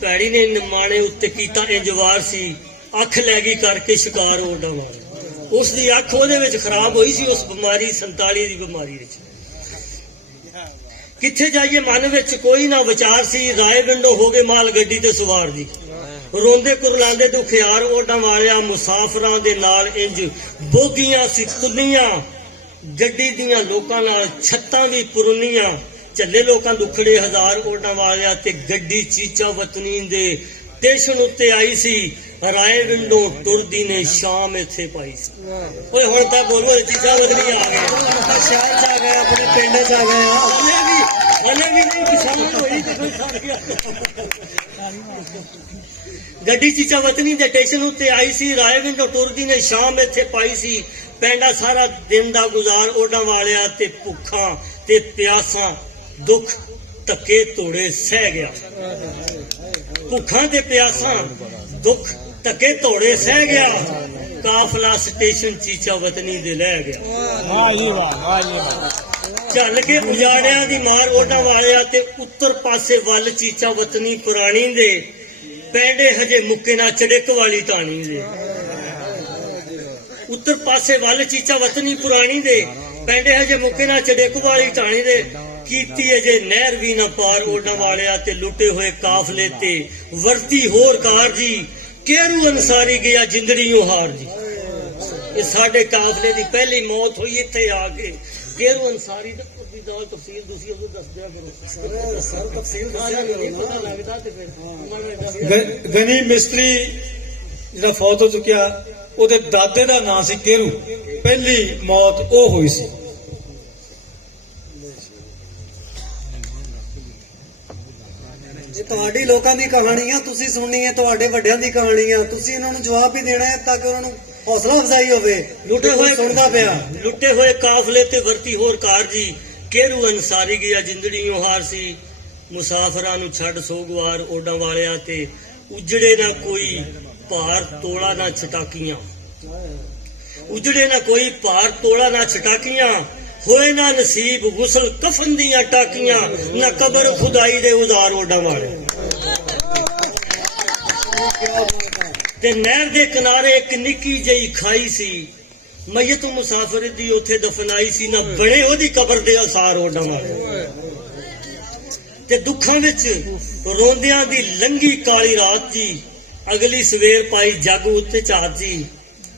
ਭੈੜੀ ਨੇ ਨਿਮਾਣੇ ਉੱਤੇ ਕੀਤਾ ਇੰਜ ਵਾਰ ਸੀ, ਅੱਖ ਲੈ ਗਈ ਕਰਕੇ ਸ਼ਿਕਾਰ ਓਡਾ ਮਾਰ। ਉਸ ਦੀ ਅੱਖ ਉਹਦੇ ਵਿੱਚ ਖਰਾਬ ਹੋਈ ਸੀ, ਉਸ ਬਿਮਾਰੀ 47 ਦੀ ਬਿਮਾਰੀ ਵਿੱਚ। ਕਿੱਥੇ ਜਾਈਏ ਮਨ ਵਿੱਚ ਕੋਈ ਨਾ ਵਿਚਾਰ ਸੀ, ਰਾਏ ਵਿੰਡੋ ਹੋ ਗਏ ਮਾਲ ਗੱਡੀ ਤੇ ਸਵਾਰ ਦੀ। ਰੋਂਦੇ ਕੁਰਲਾਉਂਦੇ ਦੁਖਿਆਰ ਓਡਾਂ ਵਾਲਿਆ, ਮੁਸਾਫਰਾਂ ਦੇ ਨਾਲ ਇੰਜ ਬੋਗੀਆਂ ਸੀ ਤੁਲੀਆਂ, ਗੱਡੀ ਦੀਆਂ ਲੋਕਾਂ ਨਾਲ ਛੱਤਾਂ ਵੀ ਪੁਰਨੀਆਂ। ਚੱਲੇ ਲੋਕਾਂ ਦੁਖੜੇ ਹਜ਼ਾਰ ਓਡਾਂ ਵਾਲਿਆ ਤੇ ਗੱਡੀ ਚੀਚਾ ਵਤਨੀ ਦੇ ਸਟੇਸ਼ਨ ਉੱਤੇ ਆਈ ਸੀ। ਰਾਏ ਵਿੰਡੋ ਟੁਰਦੀ ਨੇ ਸ਼ਾਮ ਇੱਥੇ ਪਾਈ ਸੀ। ਓਏ ਹੁਣ ਤਾਂ ਬੋਲੋ ਚੀਚਾ ਵਤਨੀ ਆ ਗਏ, ਸ਼ਹਿਰ ਚ ਆ ਗਏ, ਆਪਣੇ ਪਿੰਡ ਚ ਆ ਗਏ। ਹਲੇ ਵੀ ਨਹੀਂ ਕਿਸਾਨ ਹੋਈ ਤੇ ਕੋਈ ਸੜ ਗਿਆ। ਗੱਡੀ ਚੀਚਾ ਵਤਨੀ ਦੇ ਸਟੇਸ਼ਨ ਉੱਤੇ ਆਈ ਸੀ। ਰਾਏ ਵਿੰਡੋ ਟੁਰਦੀ ਨੇ ਸ਼ਾਮ ਇੱਥੇ ਪਾਈ ਸੀ। ਪੈਂਡਾ ਸਾਰਾ ਦਿਨ ਦਾ ਗੁਜ਼ਾਰ ਓਡਾਂ ਵਾਲਿਆ ਤੇ ਭੁੱਖਾਂ ਤੇ ਪਿਆਸਾਂ ਦੁੱਖ ਧੱਕੇ ਧੋੜੇ ਸਹਿ ਗਿਆ। ਭੁੱਖਾਂ ਤੇ ਪਿਆਸਾਂ ਦੁੱਖ ਧੱਕੇ ਧੋੜੇ ਸਹਿ ਗਿਆ। ਕਾਫਲਾ ਸਟੇਸ਼ਨ ਚੀਚਾ ਵਤਨੀ ਦੇ ਲੈ ਗਿਆ। ਚੱਲ ਕੇ ਉਜਾੜਿਆਂ ਦੀ ਮਾਰ ਓਡਾਂ ਵਾਲਿਆ ਤੇ ਉੱਤਰ ਪਾਸੇ ਵੱਲ ਚੀਚਾ ਵਤਨੀ ਪੁਰਾਣੀ ਦੇ ਪੈਂਡੇ ਹਜੇ ਮੁੱਕੇ ਨਾ ਚੜਕ ਵਾਲੀ ਟਾਣੀ ਦੇ। ਉੱਤਰ ਪਾਸੇ ਵੱਲ ਚੀਚਾ ਵਤਨੀ ਪੁਰਾਣੀ ਦੇ ਪੈਂਡੇ ਹਜੇ ਮੁੱਕੇ ਨਾ ਚੜਕ ਵਾਲੀ ਟਾਣੀ ਦੇ। ਕੀਤੀ ਅਜੇ ਨਹਿਰ ਵੀ ਨਾ ਪਾਰ ਓਡਾਂ ਵਾਲਿਆ ਤੇ ਲੁੱਟੇ ਹੋਏ ਕਾਫਲੇ ਤੇ ਵਰਤੀ ਹੋਰ ਕਾਰ ਜੀ। ਕੇਰੂ ਅਨਸਾਰੀ ਗਿਆ ਜਿੰਦੜੀਓਂ ਹਾਰ ਜੀ। ਇਹ ਸਾਡੇ ਕਾਫਲੇ ਦੀ ਪਹਿਲੀ ਮੌਤ ਹੋਈ ਇੱਥੇ ਆ ਕੇ। ਕੇਰੂ ਅਨਸਾਰੀ ਦੀ ਦੌਲ ਤਫਸੀਲ ਤੁਸੀਂ ਉਹਨੂੰ ਦੱਸ ਦਿਆ ਕਰੋ। ਸਰ ਤਫਸੀਲ ਪਤਾ ਲੱਗਦਾ ਤੇ ਫਿਰ ਗਨੀ ਮਿਸਤਰੀ ਜਿਹੜਾ ਫੌਤ ਹੋ ਚੁੱਕਿਆ, ਉਹਦੇ ਦਾਦੇ ਦਾ ਨਾਂ ਸੀ ਕੇਰੂ। ਪਹਿਲੀ ਮੌਤ ਉਹ ਹੋਈ ਸੀ। ਇਹ ਤੁਹਾਡੀ ਲੋਕਾਂ ਦੀ ਕਹਾਣੀ ਆ, ਤੁਸੀਂ ਸੁਣਨੀ ਹੈ। ਤੁਹਾਡੇ ਵੱਡਿਆਂ ਦੀ ਕਹਾਣੀ ਆ, ਤੁਸੀਂ ਇਹਨਾਂ ਨੂੰ ਜਵਾਬ ਵੀ ਦੇਣਾ ਹੈ ਤਾਂ ਕਿ ਉਹਨਾਂ ਨੂੰ ਹੌਸਲਾ ਅਫਜ਼ਾਈ ਹੋਵੇ। ਲੁੱਟੇ ਹੋਏ ਸੁਣਦਾ ਪਿਆ, ਲੁੱਟੇ ਹੋਏ ਕਾਫਲੇ ਤੇ ਵਰਤੀ ਹੋਰ ਕਾਰ ਜੀ। ਕੇਰੂ ਅਨਸਾਰੀ ਗਿਆ ਜਿੰਦੜੀਓਂ ਹਾਰ ਸੀ। ਮੁਸਾਫਰਾਂ ਨੂੰ ਛੱਡ ਸੋਗਵਾਰ ਓਡਾਂ ਵਾਲਿਆ ਤੇ ਉਜੜੇ ਨਾ ਕੋਈ ਭਾਰ ਤੋਲਾ ਨਾ ਛਟਾਕੀਆਂ। ਉਜੜੇ ਨਾ ਕੋਈ ਭਾਰ ਤੋਲਾ ਨਾ ਛਟਾਕੀਆਂ। ਹੋਏ ਨਾ ਨਸੀਬ ਗੁਸਲ ਕਫਨ ਦੀਆਂ ਟਾਕੀਆਂ। ਨਾ ਕਬਰ ਖੁਦਾਈ ਦੇ ਉਜ਼ਾਰ ਓਡਾਂ ਵਾਲੇ। ਤੇ ਨਹਿਰ ਦੇ ਕਿਨਾਰੇ ਇੱਕ ਨਿੱਕੀ ਜਿਹੀ ਖਾਈ ਸੀ। ਮਈਤ ਮੁਸਾਫਰ ਦੀ ਉੱਥੇ ਦਫਨਾਈ ਸੀ। ਨਾ ਬਣੇ ਉਹਦੀ ਕਬਰ ਦੇ ਅਸਾਰ ਓਡਾਂ ਵਾਲੇ। ਤੇ ਦੁੱਖਾਂ ਵਿੱਚ ਰੋਂਦਿਆਂ ਦੀ ਲੰਘੀ ਕਾਲੀ ਰਾਤ ਜੀ। ਅਗਲੀ ਸਵੇਰ ਪਾਈ ਜੱਗ ਉੱਤੇ ਝਾਤ ਜੀ।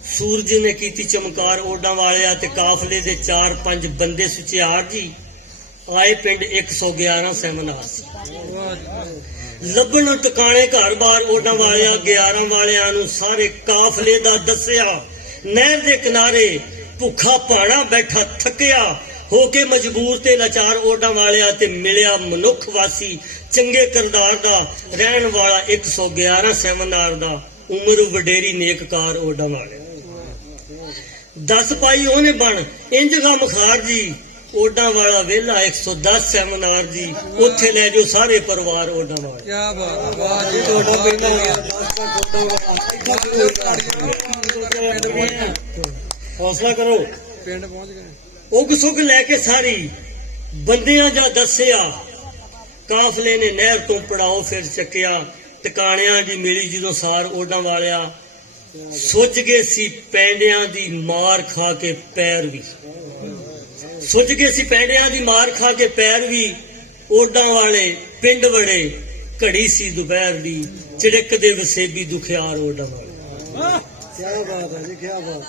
ਸੂਰਜ ਨੇ ਕੀਤੀ ਚਮਕਾਰ ਓਡਾਂ ਵਾਲਿਆ ਤੇ ਕਾਫਲੇ ਦੇ 4-5 ਬੰਦੇ ਸੁਚਿਆਰ ਜੀ। ਆਏ ਪਿੰਡ 111 ਸੈਮਨਾਰ ਸੀ। ਲੱਭਣ ਨੂੰ ਟਿਕਾਣੇ ਘਰ-ਬਾਰ ਓਡਾਂ ਵਾਲਿਆ 11 ਵਾਲਿਆਂ ਨੂੰ ਸਾਰੇ ਕਾਫਲੇ ਦਾ ਦੱਸਿਆ। ਨਹਿਰ ਦੇ ਕਿਨਾਰੇ ਭੁੱਖਾ ਭਾਣਾ ਬੈਠਾ ਥੱਕਿਆ ਹੋ ਕੇ ਮਜਬੂਰ ਤੇ ਲਾਚਾਰ ਓਡਾਂ ਵਾਲਿਆ ਤੇ ਮਿਲਿਆ ਮਨੁੱਖ ਵਾਸੀ ਚੰਗੇ ਕਿਰਦਾਰ ਦਾ ਰਹਿਣ ਵਾਲਾ 111 ਸੈਮਨਾਰ ਦਾ ਉਮਰ ਵਡੇਰੀ ਨੇਕਕਾਰ ਓਡਾਂ ਵਾਲਿਆ। ਦਸ ਪਾਈ ਉਹਨੇ ਬਣ ਇੰਜ ਗਮ ਖਾਰ ਜੀ। ਓਡਾਂ ਵਾਲਾ ਵੇਲਾ 110 ਸੈਮਨਾਰ ਜੀ। ਉੱਥੇ ਲੈ ਜਾਓ ਸਾਰੇ ਪਰਿਵਾਰ ਓਡਾਂ ਵਾਲੇ। ਕੀ ਬਾਤ ਹੈ, ਵਾਹ ਜੀ, ਤੁਹਾਡਾ ਪਿੰਡ ਹੋ ਗਿਆ। ਹੌਸਲਾ ਕਰੋ, ਪਿੰਡ ਪਹੁੰਚ ਗਏ। ਉਗ ਸੁਗ ਲੈ ਕੇ ਸਾਰੀ ਬੰਦਿਆਂ ਜਾਂ ਦੱਸਿਆ। ਕਾਫਲੇ ਨੇ ਨਹਿਰ ਤੋਂ ਪੜਾਓ ਫਿਰ ਚੱਕਿਆ। ਟਿਕਾਣਿਆਂ ਦੀ ਮਿਲੀ ਜਦੋਂ ਸਾਰ ਓਡਾਂ ਵਾਲਿਆ। ਸੁੱਜ ਗਏ ਸੀ ਪੈਂਡਿਆਂ ਦੀ ਮਾਰ ਖਾ ਕੇ ਪੈਰ ਵੀ। ਸੁੱਜ ਗਏ ਸੀ ਪੈਂਡਿਆਂ ਦੀ ਮਾਰ ਖਾ ਕੇ ਪੈਰ ਵੀ। ਓਡਾਂ ਵਾਲੇ ਪਿੰਡ ਵੜੇ ਘੜੀ ਸੀ ਦੁਪਹਿਰ ਦੀ। ਚੜਕ ਦੇ ਵਸੇਬੀ ਦੁਖਿਆਰ ਓਡਾਂ ਵਾਲੇ। ਕੀ ਬਾਤ ਹੈ ਜੀ, ਕੀ ਬਾਤ।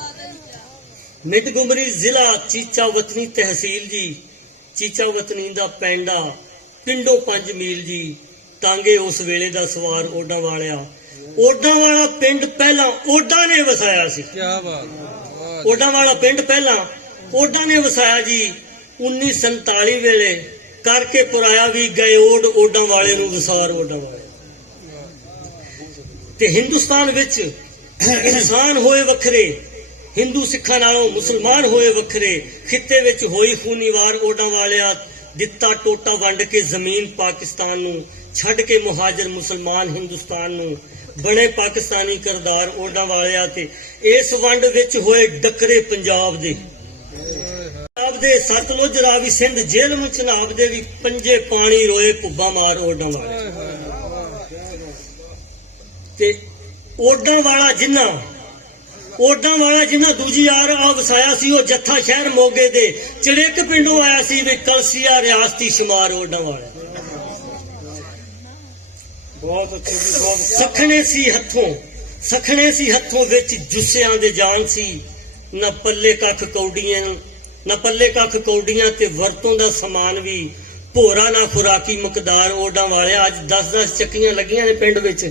ਮਿੰਟਗੁਮਰੀ ਜ਼ਿਲ੍ਹਾ ਚੀਚਾ ਵਤਨੀ ਤਹਿਸੀਲ ਜੀ। ਚੀਚਾ ਵਤਨੀ ਦਾ ਪੈਂਡਾ ਪਿੰਡੋਂ 5 ਮੀਲ ਜੀ। ਟਾਂਗੇ ਉਸ ਵੇਲੇ ਦਾ ਸਵਾਰ ਓਡਾਂ ਵਾਲਿਆ। ਓਡਾਂ ਵਾਲਾ ਪਿੰਡ ਪਹਿਲਾਂ ਓਡਾਂ ਨੇ ਵਸਾਇਆ ਸੀ। ਕੀ ਬਾਤ। ਓਡਾਂ ਵਾਲਾ ਪਿੰਡ ਪਹਿਲਾਂ ਓਡਾਂ ਨੇ ਵਸਾਇਆ ਜੀ। 1947 ਵੇਲੇ ਕਰਕੇ ਪੁਰਾਇਆ ਵੀ ਗਏ ਓਡਾਂ ਵਾਲੇ ਨੂੰ ਵਿਸਾਰ ਓਡਾਂ ਵਾਲੇ। ਤੇ ਹਿੰਦੁਸਤਾਨ ਵਿੱਚ ਇਨਸਾਨ ਹੋਏ ਵੱਖਰੇ। ਹਿੰਦੂ ਸਿੱਖਾਂ ਨਾਲੋਂ ਮੁਸਲਮਾਨ ਹੋਏ ਵੱਖਰੇ। ਖਿੱਤੇ ਵਿੱਚ ਹੋਈ ਖੂਨੀ ਵਾਰ ਓਡਾਂ ਵਾਲਿਆ। ਦਿੱਤਾ ਟੋਟਾ ਵੰਡ ਕੇ ਜ਼ਮੀਨ ਪਾਕਿਸਤਾਨ ਨੂੰ। ਛੱਡ ਕੇ ਮੁਹਾਜਰ ਮੁਸਲਮਾਨ ਹਿੰਦੁਸਤਾਨ ਨੂੰ। ਬਣੇ ਪਾਕਿਸਤਾਨੀ ਕਿਰਦਾਰ ਓਡਾਂ ਵਾਲਿਆ ਤੇ ਇਸ ਵੰਡ ਵਿੱਚ ਹੋਏ ਡੱਕਰੇ ਪੰਜਾਬ ਦੇ। ਪੰਜਾਬ ਦੇ ਸਤਲੁਜ ਰਾਵੀ ਸਿੰਧ ਜੇਲਮ ਚਨਾਬ ਦੇ ਵੀ ਪੰਜੇ ਪਾਣੀ ਰੋਏ ਭੁੱਬਾ ਮਾਰ ਓਡਾਂ ਵਾਲੇ। ਤੇ ਓਡਾਂ ਵਾਲਾ ਜਿੰਨਾ ਦੂਜੀ ਯਾਰ ਆ ਵਸਾਇਆ ਸੀ ਉਹ ਜੱਥਾ ਸ਼ਹਿਰ ਮੋਗੇ ਦੇ ਚੜੇਕ ਪਿੰਡੋਂ ਆਇਆ ਸੀ ਵੀ ਕਲਸੀਆ ਰਿਆਸਤੀ ਸ਼ੁਮਾਰ ਓਡਾਂ ਵਾਲਾ। ਬਹੁਤ ਅੱਛੇ ਜੀ, ਬਹੁਤ ਸਖਣੇ ਸੀ ਹੱਥੋਂ ਵਿੱਚ ਜੁੱਸਿਆਂ ਦੇ ਜਾਨ ਸੀ। ਨਾ ਪੱਲੇ ਕੱਖ ਕੌਡੀਆਂ ਤੇ ਵਰਤੋਂ ਦਾ ਸਮਾਨ ਵੀ ਭੋਰਾ ਨਾ ਖੁਰਾਕੀ ਮੁਕਦਾਰ ਓਡਾਂ ਵਾਲਿਆ। ਅੱਜ 10-10 ਚੱਕੀਆਂ ਲੱਗੀਆਂ ਨੇ ਪਿੰਡ ਵਿੱਚ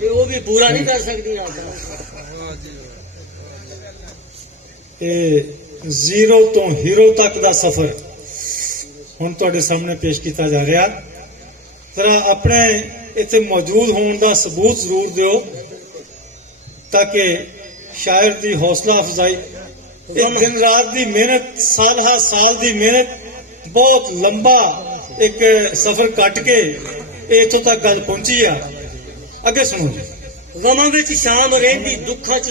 ਤੇ ਉਹ ਵੀ ਪੂਰਾ ਨਹੀਂ ਕਰ ਸਕਦੀਆਂ। ਇਹ ਜ਼ੀਰੋ ਤੋਂ ਹੀਰੋ ਤੱਕ ਦਾ ਸਫ਼ਰ ਹੁਣ ਤੁਹਾਡੇ ਸਾਹਮਣੇ ਪੇਸ਼ ਕੀਤਾ ਜਾ ਰਿਹਾ। ਜ਼ਰਾ ਆਪਣੇ ਇੱਥੇ ਮੌਜੂਦ ਹੋਣ ਦਾ ਸਬੂਤ ਜ਼ਰੂਰ ਦਿਓ ਤਾਂ ਕਿ ਸ਼ਾਇਰ ਦੀ ਹੌਸਲਾ ਅਫਜ਼ਾਈ। ਇੱਕ ਦਿਨ ਰਾਤ ਦੀ ਮਿਹਨਤ, ਸਾਲ ਦੀ ਮਿਹਨਤ, ਬਹੁਤ ਲੰਬਾ ਇੱਕ ਸਫ਼ਰ ਕੱਟ ਕੇ ਇੱਥੋਂ ਤੱਕ ਗੱਲ ਪਹੁੰਚੀ ਆ। ਅੱਗੇ ਸੁਣੋ ਜੀ। ਗਮਾਂ ਵਿੱਚ ਸ਼ਾਮ ਰਹਿੰਦੀ ਦੁੱਖਾਂ 'ਚ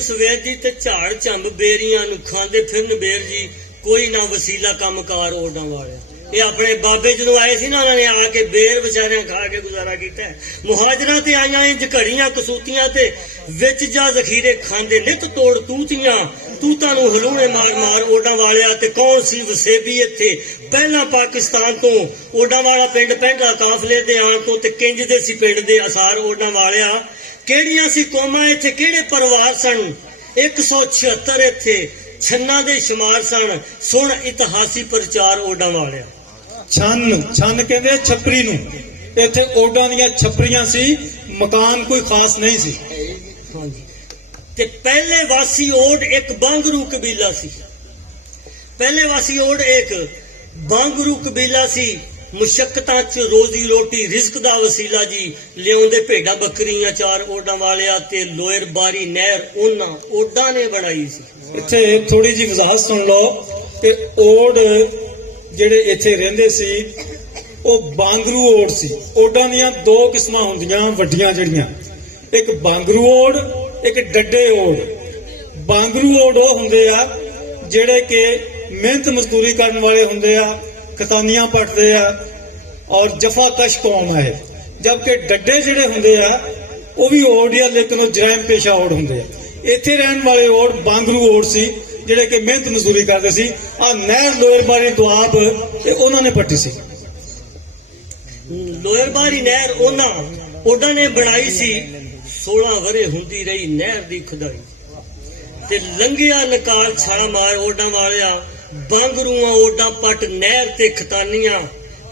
ਸਵੇਰ ਜੀ ਤੇ ਝਾੜ ਝੰਬ ਬੇਰੀਆਂ ਨੂੰ ਖਾਂਦੇ ਫਿਰਨ ਬੇਰ ਜੀ। ਕੋਈ ਨਾ ਵਸੀਲਾ ਕੰਮਕਾਰ ਓਡਾਂ ਵਾਲਿਆ। ਇਹ ਆਪਣੇ ਬਾਬੇ ਜਦੋਂ ਆਏ ਸੀ ਨਾ, ਉਹਨਾਂ ਨੇ ਆ ਕੇ ਬੇਰ ਵਿਚਾਰਿਆਂ ਖਾ ਕੇ ਗੁਜ਼ਾਰਾ ਕੀਤਾ। ਮੁਹਾਜਰਾਂ ਤੇ ਆਈਆਂ ਇੰਜ ਘੜੀਆਂ ਕਸੂਤੀਆਂ ਤੇ ਵਿੱਚ ਜਾ ਜ਼ਖੀਰੇ ਖਾਂਦੇ ਨਿਤ ਤੋੜ ਤੂਤਾਂ ਨੂੰ ਹਲੂਣੇ ਮਾਰ ਓਡਾਂ ਵਾਲਿਆ। ਤੇ ਕੌਣ ਸੀ ਵਸੇਬੀ ਇੱਥੇ ਪਹਿਲਾਂ ਪਾਕਿਸਤਾਨ ਤੋਂ ਓਡਾਂ ਵਾਲਾ ਪਿੰਡ ਪਹਿਲਾਂ ਕਾਫਲੇ ਦੇ ਆਉਣ ਤੋਂ ਤੇ ਕਿੰਜ ਦੇ ਸੀ ਪਿੰਡ ਦੇ ਅਸਾਰ ਓਡਾਂ ਵਾਲਿਆ। ਕਿਹੜੀਆਂ ਸੀ ਕੌਮਾਂ ਇੱਥੇ, ਕਿਹੜੇ ਪਰਿਵਾਰ ਸਨ। 176 ਇੱਥੇ ਛੰਨਾਂ ਦੇ ਸ਼ੁਮਾਰ ਸਨ। ਸੁਣ ਇਤਿਹਾਸੀ ਪ੍ਰਚਾਰ ਓਡਾਂ ਵਾਲਿਆ। ਛੰਨ ਕਹਿੰਦੇ ਛੱਪਰੀ ਨੂੰ। ਇੱਥੇ ਓਡਾਂ ਦੀਆਂ ਛੱਪਰੀਆਂ ਸੀ, ਮਕਾਨ ਕੋਈ ਖਾਸ ਨਹੀਂ ਸੀ। ਹਾਂਜੀ। ਤੇ ਪਹਿਲੇ ਵਾਸੀ ਓਡ ਇੱਕ ਬਾਂਗਰੂ ਕਬੀਲਾ ਸੀ। ਮੁਸ਼ੱਕਤਾਂ 'ਚ ਰੋਜ਼ੀ ਰੋਟੀ ਰਿਜ਼ਕ ਦਾ ਵਸੀਲਾ ਜੀ। ਲਿਆਉਂਦੇ ਭੇਡਾਂ ਬੱਕਰੀਆਂ ਚਾਰ ਓਡਾਂ ਵਾਲਿਆ। ਤੇ ਲੋਇਰ ਬਾਰੀ ਨਹਿਰ ਉਹਨਾਂ ਓਡਾਂ ਨੇ ਬਣਾਈ ਸੀ। ਇੱਥੇ ਥੋੜੀ ਜੀ ਵਜ਼ਾਹਤ ਸੁਣ ਲਓ ਕਿ ਓਡ ਜਿਹੜੇ ਇੱਥੇ ਰਹਿੰਦੇ ਸੀ ਉਹ ਬਾਂਗਰੂ ਓਡ ਸੀ। ਓਡਾਂ ਦੀਆਂ ਦੋ ਕਿਸਮਾਂ ਹੁੰਦੀਆਂ ਵੱਡੀਆਂ ਜਿਹੜੀਆਂ, ਇੱਕ ਬਾਂਗਰੂ ਓਡ, ਇੱਕ ਡੱਡੇ ਓਡ। ਬਾਂਗਰੂ ਓਡ ਉਹ ਹੁੰਦੇ ਆ ਜਿਹੜੇ ਕਿ ਮਿਹਨਤ ਮਜ਼ਦੂਰੀ ਕਰਨ ਵਾਲੇ ਹੁੰਦੇ ਆ, ਖਤਾਨੀਆਂ ਪੱਟਦੇ ਆ ਔਰ ਜਫਾਕਸ਼ ਕੌਮ ਹੈ। ਜਦਕਿ ਡੱਡੇ ਜਿਹੜੇ ਹੁੰਦੇ ਆ ਉਹ ਵੀ ਓਡ ਆ, ਲੇਕਿਨ ਉਹ ਜਰਾਇਮ ਪੇਸ਼ਾ ਓਡ ਹੁੰਦੇ ਆ। ਇੱਥੇ ਰਹਿਣ ਵਾਲੇ ਓਡ ਬਾਂਗਰੂ ਓਡ ਸੀ ਜਿਹੜੇ ਕਿ ਮਿਹਨਤ ਮਜ਼ਦੂਰੀ ਕਰਦੇ ਸੀ। ਆ ਨਹਿਰ ਲੋਇਰ ਬਾਰੀ ਦੁਆਬ ਇਹ ਉਹਨਾਂ ਨੇ ਪੱਟੀ ਸੀ। ਲੋਇਰ ਬਾਰੀ ਨਹਿਰ ਉਹਨਾਂ ਓਡਾਂ ਨੇ ਬਣਾਈ ਸੀ। 16 ਵਰੇ ਹੁੰਦੀ ਰਹੀ ਨਹਿਰ ਦੀ ਖੁਦਾਈ ਤੇ ਲੰਘਿਆ ਨਕਾਲ ਛਾਲਾ ਮਾਰ ਓਡਾਂ ਵਾਲਿਆ। ਬਾਂਗਰੂਆਂ ਓਡਾਂ ਪੱਟ ਨਹਿਰ ਤੇ ਖਤਾਨੀਆਂ।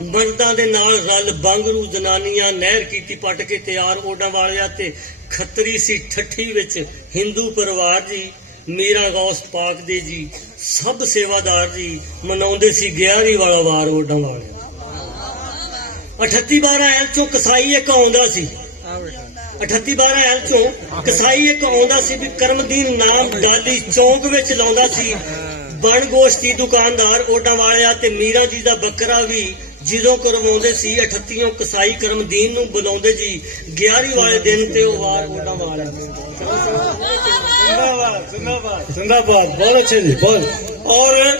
ਮਰਦਾਂ ਦੇ ਨਾਲ ਰਲ ਬਾਂਗਰੂ ਜਨਾਨੀਆਂ। ਨਹਿਰ ਕੀਤੀ ਪੱਟ ਕੇ ਤਿਆਰ ਓਡਾਂ ਵਾਲਿਆ। ਤੇ ਖੱਤਰੀ ਸੀ ਠੱਠੀ ਵਿੱਚ ਹਿੰਦੂ ਪਰਿਵਾਰ ਜੀ। ਮੀਰਾ ਗੌਸ ਪਾਕ ਦੇ ਜੀ ਸਭ ਸੇਵਾਦਾਰ ਜੀ। ਮਨਾਉਂਦੇ ਸੀ 11ਵੀਂ ਵਾਲਾ ਵਾਰ ਓਡਾਂ ਵਾਲਿਆ। 38-12 ਐਲ ਚੋਂ ਕਸਾਈ ਇੱਕ ਆਉਂਦਾ ਸੀ। 38-12 ਐਲ ਚੋਂ ਕਸਾਈ ਇੱਕ ਆਉਂਦਾ ਸੀ ਵੀ ਕਰਮਦੀਨ ਨਾਮ ਡਾਲੀ ਚੌਂਕ ਵਿੱਚ ਲਾਉਂਦਾ ਸੀ। ਬਣ ਗੋਸ਼ਤ ਦੀ ਦੁਕਾਨਦਾਰ ਓਡਾਂ ਵਾਲਿਆ। ਤੇ ਮੀਰਾ ਜੀ ਦਾ ਬੱਕਰਾ ਵੀ ਜਦੋਂ ਕਰਵਾਉਂਦੇ ਸੀ। 38 ਕਸਾਈ ਕਰਮਦੀਨ ਨੂੰ ਬੁਲਾਉਂਦੇ ਜੀ 11ਵੀਂ ਵਾਲੇ ਦਿਨ ਤੇ ਉਹ ਵਾਰ ਓਡਾਂ ਵਾਲਿਆ। ਜ਼ਿੰਦਾਬਾਦ। ਬਹੁਤ ਅੱਛੇ ਜੀ, ਬਹੁਤ। ਔਰ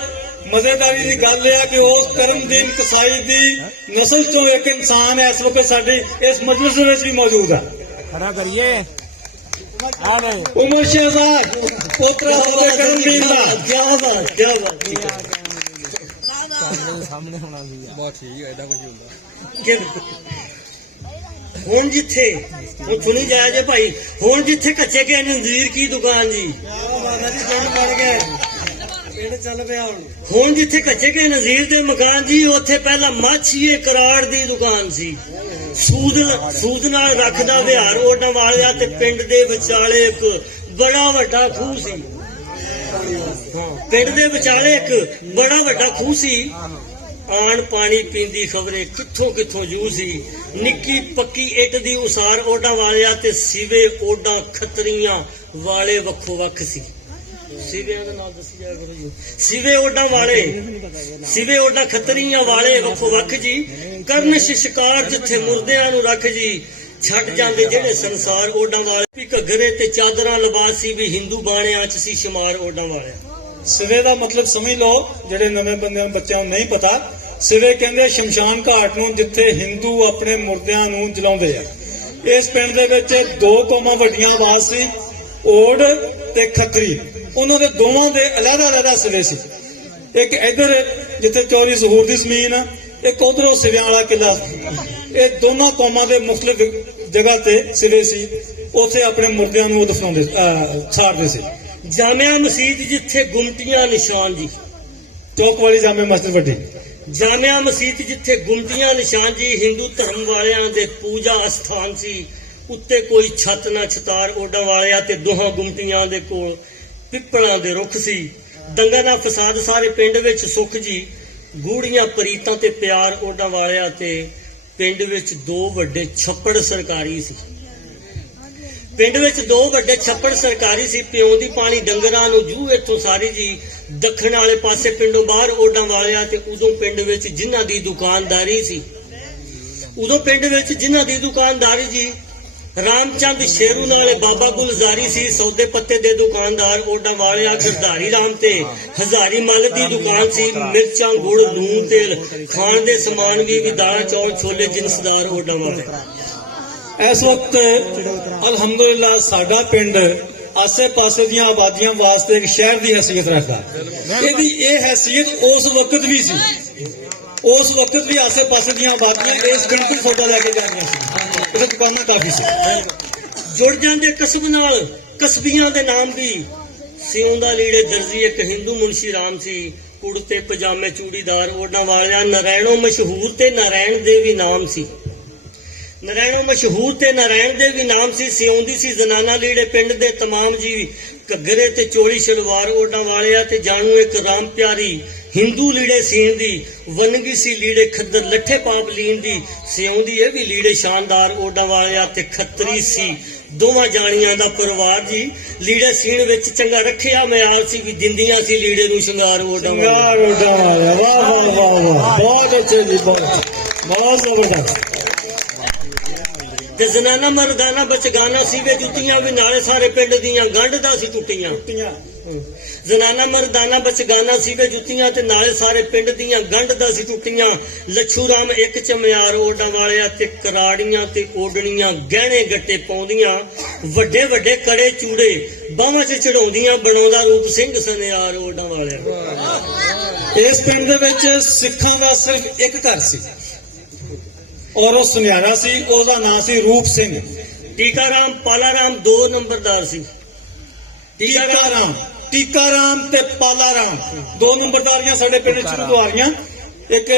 ਮਜ਼ੇਦਾਰੀ ਦੀ ਗੱਲ ਇਹ ਆ ਕਿ ਉਸ ਕਰਮਦੀਨ ਕਸਾਈ ਦੀ ਨਸਲ ਚੋਂ ਇੱਕ ਇਨਸਾਨ ਇਸ ਵਕਤ ਸਾਡੀ ਇਸ ਮਜਲਿਸ ਵਿੱਚ ਵੀ ਮੌਜੂਦ ਹੈ। खड़ा करिए ਉਮਰ ਸ਼ਹਿਜ਼ਾਦ ਪੋਤਰਾ ਹੋਵੇ ਕਰਮਦੀਨ ਦਾ। क्या बात सामने होना भी बहुत ठीक है। ऐसा कुछ होगा ਕਿ ਹੁਣ ਜਿੱਥੇ ਉਹ ਸੁਣੀ ਜਾਇਆ ਜੇ ਭਾਈ। ਹੁਣ ਜਿੱਥੇ ਕੱਚੇ ਕੇ ਨਜ਼ੀਰ ਕੀ ਦੁਕਾਨ ਜੀ। ਪਿੰਡ ਚੱਲ ਪਿਆ ਹੁਣ ਜਿੱਥੇ ਕੱਚੇ ਕੇ ਨਜ਼ੀਰ ਦੇ ਮਕਾਨ ਜੀ, ਉੱਥੇ ਪਹਿਲਾਂ ਮਾਛੀਏ ਕਰਾੜ ਦੀ ਦੁਕਾਨ ਸੀ। ਸੂਦ ਨਾਲ ਰੱਖਦਾ ਵਿਹਾਰ ਓਡਾਂ ਵਾਲਿਆ। ਤੇ ਪਿੰਡ ਦੇ ਵਿਚਾਲੇ ਇੱਕ ਬੜਾ ਵੱਡਾ ਖੂਹ ਸੀ। ਪਿੰਡ ਦੇ ਵਿਚਾਲੇ ਇੱਕ ਬੜਾ ਵੱਡਾ ਖੂਹ ਸੀ। ਆਣ ਪਾਣੀ ਪੀਂਦੀ ਖਬਰੇ ਕਿੱਥੋਂ ਜੂ ਸੀ। ਨਿੱਕੀ ਪੱਕੀ ਇੱਟ ਦੀ ਉਸਾਰ ਓਡਾਂ ਵਾਲਿਆ। ਤੇ ਸਿਵੇ ਓਡਾਂ ਖੱਤਰੀਆਂ ਵਾਲੇ ਵੱਖੋ ਵੱਖ ਸੀ। ਸਿਵਿਆਂ ਦਾ ਨਾਮ ਦੱਸੀ ਜਾ ਕਰੋ ਜੀ। ਸਿਵੇ ਓਡਾਂ ਖੱਤਰੀਆਂ ਵਾਲੇ ਵੱਖੋ ਵੱਖ ਜੀ। ਕਰਨ ਸ਼ਿਕਾਰ ਜਿੱਥੇ ਮੁਰਦਿਆਂ ਨੂੰ ਰੱਖ ਜੀ। ਛੱਡ ਜਾਂਦੇ ਜਿਹੜੇ ਸੰਸਾਰ ਓਡਾਂ ਵਾਲੇ। ਵੀ ਘੱਗਰੇ ਤੇ ਚਾਦਰਾਂ ਲਿਬਾਸ ਸੀ ਵੀ ਹਿੰਦੂ ਬਾਣਿਆਂ 'ਚ ਸੀ ਸ਼ੁਮਾਰ ਓਡਾਂ ਵਾਲਿਆ। ਸਿਵੇ ਦਾ ਮਤਲਬ ਸਮਝ ਲਓ ਜਿਹੜੇ ਨਵੇਂ ਬੰਦਿਆਂ ਬੱਚਿਆਂ ਨੂੰ ਨਹੀਂ ਪਤਾ। ਸਿਵੇ ਕਹਿੰਦੇ ਸ਼ਮਸ਼ਾਨ ਘਾਟ ਨੂੰ, ਜਿੱਥੇ ਹਿੰਦੂ ਆਪਣੇ ਮੁਰਦਿਆਂ ਨੂੰ ਜਲਾਉਂਦੇ ਆ। ਇਸ ਪਿੰਡ ਦੇ ਵਿੱਚ ਦੋ ਕੌਮਾਂ ਵੱਡੀਆਂ ਆਬਾਦ ਸੀ, ਓੜ ਤੇ ਖੱਤਰੀ। ਉਹਨਾਂ ਦੇ ਦੋਵਾਂ ਦੇ ਅਲੱਗ-ਅਲੱਗ ਸਿਵੇ ਸੀ। ਇੱਕ ਇੱਧਰ ਜਿੱਥੇ ਚੌਰੀ ਜ਼ਹੂਰ ਦੀ ਜ਼ਮੀਨ ਆ, ਇੱਕ ਉਧਰੋਂ ਸਿਵਿਆਂ ਵਾਲਾ ਕਿਲਾ। ਇਹ ਦੋਨਾਂ ਕੌਮਾਂ ਦੇ ਮੁਖਤਲਿਫ ਜਗ੍ਹਾ ਤੇ ਸਿਵੇ ਸੀ, ਉੱਥੇ ਆਪਣੇ ਮੁਰਦਿਆਂ ਨੂੰ ਦਫਨਾਉਂਦੇ ਸਾੜਦੇ ਸੀ। ਜਾਮਿਆ ਮਸਜਿਦ ਜਿੱਥੇ ਗੁੰਮਟੀਆਂ ਨਿਸ਼ਾਨ ਜੀ, ਚੌਕ ਵਾਲੀ ਜਾਮੇ ਮਸਜਿਦ ਵੱਡੀ। ਜਾਮਿਆ ਮਸਜਿਦ ਜਿੱਥੇ ਗੁੰਮਟੀਆਂ ਨਿਸ਼ਾਨ ਜੀ, ਹਿੰਦੂ ਧਰਮ ਵਾਲਿਆਂ ਦੇ ਪੂਜਾ ਅਸਥਾਨ ਸੀ। ਉੱਤੇ ਕੋਈ ਛੱਤ ਨਾ ਛਤਾਰ ਓਡਾਂ ਵਾਲਿਆ ਤੇ ਦੋਹਾਂ ਗੁੰਮਟੀਆਂ ਦੇ ਕੋਲ ਪਿੱਪਲਾਂ ਦੇ ਰੁੱਖ ਸੀ। ਦੰਗਾ ਦਾ ਫਸਾਦ ਸਾਰੇ ਪਿੰਡ ਵਿੱਚ ਸੁੱਖ ਜੀ, ਗੂੜੀਆਂ ਪ੍ਰੀਤਾਂ ਤੇ ਪਿਆਰ ਓਡਾਂ ਵਾਲਿਆ ਤੇ ਪਿੰਡ ਵਿੱਚ ਦੋ ਵੱਡੇ ਛੱਪੜ ਸਰਕਾਰੀ ਸੀ। ਪਿੰਡ ਵਿੱਚ ਦੋ ਵੱਡੇ ਛੱਪੜ ਸਰਕਾਰੀ ਸੀ। ਪਿਉਂ ਦੀ ਪਾਣੀ ਡੰਗਰਾਂ ਨੂੰ ਜੂ ਇੱਥੋਂ ਸਾਰੀ ਜੀ। ਦੱਖਣ ਵਾਲੇ ਪਾਸੇ ਪਿੰਡੋਂ ਬਾਹਰ ਓਡਾਂ ਵਾਲਿਆ ਤੇ ਉਦੋਂ ਪਿੰਡ ਵਿੱਚ ਜਿਨ੍ਹਾਂ ਦੀ ਦੁਕਾਨਦਾਰੀ ਸੀ, ਜੀ ਰਾਮਚੰਦ ਸ਼ੇਰੂ ਨਾਲੇ ਬਾਬਾ ਗੁਲਜ਼ਾਰੀ ਸੀ। ਸੌਦੇ ਪੱਤੇ ਦੇ ਦੁਕਾਨਦਾਰ ਓਡਾਂ ਵਾਲਿਆ। ਗਿਰਧਾਰੀ ਰਾਮ ਤੇ ਹਜ਼ਾਰੀ ਮੱਲ ਦੀ ਦੁਕਾਨ ਸੀ। ਮਿਰਚਾਂ, ਗੁੜ, ਲੂਣ, ਤੇਲ, ਖਾਣ ਦੇ ਸਮਾਨ ਵੀ ਦਾਲਾਂ, ਚੌਲ, ਛੋਲੇ ਜਿਨਸਦਾਰ ਓਡਾਂ ਵਾਲੇ। ਇਸ ਵਕਤ ਅਲਹਮਦੁਲਿਲਾ ਸਾਡਾ ਪਿੰਡ ਆਸੇ-ਪਾਸੇ ਦੀਆਂ ਆਬਾਦੀਆਂ ਵਾਸਤੇ ਇੱਕ ਸ਼ਹਿਰ ਦੀ ਹੈਸੀਅਤ ਰੱਖਦਾ। ਇਹਦੀ ਇਹ ਹੈਸੀਅਤ ਉਸ ਵਕਤ ਵੀ ਸੀ। ਉਸ ਵਕਤ ਵੀ ਆਸੇ-ਪਾਸੇ ਦੀਆਂ ਆਬਾਦੀਆਂ ਇਸ ਪਿੰਡ ਤੋਂ ਸੌਦਾ ਲੈ ਕੇ ਜਾਂਦੀਆਂ ਸੀ। ਇਹਦੇ ਦੁਕਾਨਾਂ ਕਾਫੀ ਸੀ। ਜੁੜ ਜਾਂਦੇ ਕਸਬ ਨਾਲ ਕਸਬੀਆਂ ਦੇ ਨਾਮ ਵੀ। ਸਿਉਂਦਾ ਲੀੜੇ ਦਰਜੀ ਇੱਕ ਹਿੰਦੂ ਮੁਨਸ਼ੀ ਰਾਮ ਸੀ। ਕੁੜਤੇ ਪਜਾਮੇ ਚੂੜੀਦਾਰ ਓਡਾਂ ਵਾਲਿਆਂ। ਨਰੈਣੋਂ ਮਸ਼ਹੂਰ ਤੇ ਨਾਰਾਇਣ ਦੇ ਵੀ ਨਾਮ ਸੀ। ਸਿਉਂਦੀ ਸੀ ਜ਼ਨਾਨਾ ਲੀੜੇ ਪਿੰਡ ਦੇ ਤਮਾਮ ਜੀ। ਘੱਗਰੇ ਤੇ ਚੋਲੀ ਸ਼ਲਵਾਰ ਓਡਾਂ ਵਾਲਿਆ ਤੇ ਜਾਣੂ ਇੱਕ ਰਾਮ ਪਿਆਰੀ ਹਿੰਦੂ ਲੀੜੇ ਸੀਣ ਦੀ। ਵਨਗੀ ਸੀ ਲੀੜੇ ਖੱਦਰ ਲੱਠੇ ਪਾਪ ਲੀਨ ਦੀ। ਸਿਉਂਦੀ ਇਹ ਵੀ ਲੀੜੇ ਸ਼ਾਨਦਾਰ ਓਡਾਂ ਵਾਲਿਆ ਤੇ ਖੱਤਰੀ ਸੀ ਦੋਵਾਂ ਜਾਣੀਆਂ ਦਾ ਪਰਿਵਾਰ ਜੀ। ਲੀੜੇ ਸੀਣ ਵਿੱਚ ਚੰਗਾ ਰੱਖਿਆ ਮਿਆਰ ਸੀ ਵੀ ਦਿੰਦੀਆਂ ਸੀ ਲੀੜੇ ਨੂੰ ਸ਼ਿੰਗਾਰ ਓਡਾਂ ਵਾਲਿਆ। ਵਾਹ ਵਾਹ ਵਾਹ ਵਾਹ, ਬਹੁਤ ਅੱਛੇ ਜੀ, ਬਹੁਤ ਜ਼ਬਰਦਸਤ। ਤੇ ਜ਼ਨਾਨਾ ਮਰਦਾਨਾ ਬਚਗਾਨਾ ਸੀ ਵੇ ਜੁੱਤੀਆਂ ਵੀ ਨਾਲੇ ਸਾਰੇ ਪਿੰਡ ਦੀਆਂ ਗੰਢਦਾ ਸੀ ਟੁੱਟੀਆਂ। ਜ਼ਨਾਨਾ ਮਰਦਾਨਾ ਬਚਗਾਨਾ ਸੀ ਵੇ ਜੁੱਤੀਆਂ ਤੇ ਨਾਲੇ ਸਾਰੇ ਪਿੰਡ ਦੀਆਂ ਗੰਢਦਾ ਸੀ ਟੁੱਟੀਆਂ। ਲੱਛੂ ਰਾਮ ਇੱਕ ਚਮਿਆਰ ਓਡਾਂ ਵਾਲਿਆ ਤੇ ਕਰਾੜੀਆਂ ਤੇ ਓਡਣੀਆਂ ਗਹਿਣੇ ਗੱਟੇ ਪਾਉਂਦੀਆਂ। ਵੱਡੇ ਵੱਡੇ ਕੜੇ ਚੂੜੇ ਬਾਹਾਂ 'ਚ ਚੜਾਉਂਦੀਆਂ। ਬਣਾਉਂਦਾ ਰੂਪ ਸਿੰਘ ਸਨਿਆਰ ਓਡਾਂ ਵਾਲਿਆ। ਇਸ ਪਿੰਡ ਦੇ ਵਿੱਚ ਸਿੱਖਾਂ ਦਾ ਸਿਰਫ ਇੱਕ ਘਰ ਸੀ ਔਰ ਉਹ ਸੁਨਿਆਰਾ ਸੀ। ਉਹਦਾ ਨਾਂ ਸੀ ਰੂਪ ਸਿੰਘ। ਟੀਕਾ ਰਾਮ ਪਾਲਾ ਰਾਮ ਦੋ ਨੰਬਰਦਾਰ ਸੀ। ਟੀਕਾ ਰਾਮ ਤੇ ਪਾਲਾ ਰਾਮ ਦੋ ਨੰਬਰਦਾਰੀਆਂ ਸਾਡੇ ਪਿੰਡ ਸ਼ੁਰੂ ਤੋਂ ਆ ਰਹੀਆਂ। ਇੱਕ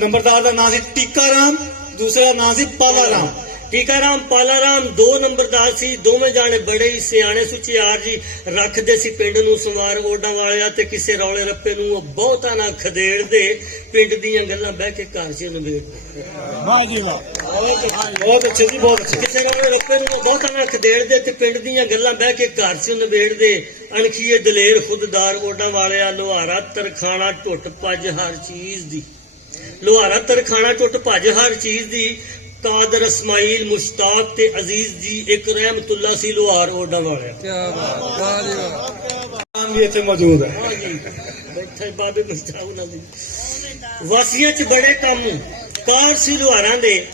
ਨੰਬਰਦਾਰ ਦਾ ਨਾਂ ਸੀ ਟੀਕਾ ਰਾਮ, ਦੂਸਰਾ ਨਾਂ ਸੀ ਪਾਲਾ ਰਾਮ। ਟੀਕਾ ਰਾਮ ਪਾਲਾ ਰਾਮ ਦੋ ਨੰਬਰਦਾਰ ਸੀ। ਦੋਵੇਂ ਜਾਣੇ ਬੜੇ ਹੀ ਸਿਆਣੇ ਸੁਚਿਆਰ ਜੀ। ਰੱਖਦੇ ਸੀ ਪਿੰਡ ਨੂੰ ਸੰਵਾਰ ਓਡਾਂ ਵਾਲਿਆ ਤੇ ਕਿਸੇ ਰੌਲੇ ਰੱਪੇ ਨੂੰ ਉਹ ਬਹੁਤਾ ਨਾ ਖਦੇੜਦੇ। ਪਿੰਡ ਦੀਆਂ ਗੱਲਾਂ ਬਹਿ ਕੇ ਘਰ 'ਚ ਨਿਬੇੜਦੇ। ਵਾਹ ਜੀ ਵਾਹ, ਬਹੁਤ ਅੱਛੇ ਜੀ, ਬਹੁਤ ਅੱਛੇ। ਕਿਸੇ ਰੌਲੇ ਰੱਪੇ ਨੂੰ ਉਹ ਬਹੁਤਾ ਨਾ ਖਦੇੜਦੇ ਤੇ ਪਿੰਡ ਦੀਆਂ ਗੱਲਾਂ ਬਹਿ ਕੇ ਘਰ 'ਚ ਨਿਬੇੜਦੇ। ਅਣਖੀਏ ਦਲੇਰ ਖੁਦਦਾਰ ਓਡਾਂ ਵਾਲਿਆ। ਲੋਹਾਰਾ ਤਰਖਾਣਾ ਟੁੱਟ ਭੱਜ ਹਰ ਚੀਜ਼ ਦੀ। ਕਾਦਰ ਇਸਮਾਈਲ ਮੁਸ਼ਤਾਕ ਤੇ ਅਜ਼ੀਜ਼ ਜੀ ਇੱਕ ਰਹਿਮਤੁल्ला ਸੀ ਲੋਹਾਰ ਓਡਾਂ ਵਾਲਿਆ। ਵਾਹ ਜੀ ਵਾਹ, ਵੀ ਇੱਥੇ ਮੌਜੂਦ ਹੈ। ਬੈਠੇ ਬਾਬੇ ਮੁਸ਼ਤਾਕ ਉਹਨਾਂ ਦੇ। ਵਾਸੀਆਂ 'ਚ ਬੜੇ ਕੰਮ ਕਾਰ ਸੀ ਲੋਹਾਰਾਂ ਦੇ।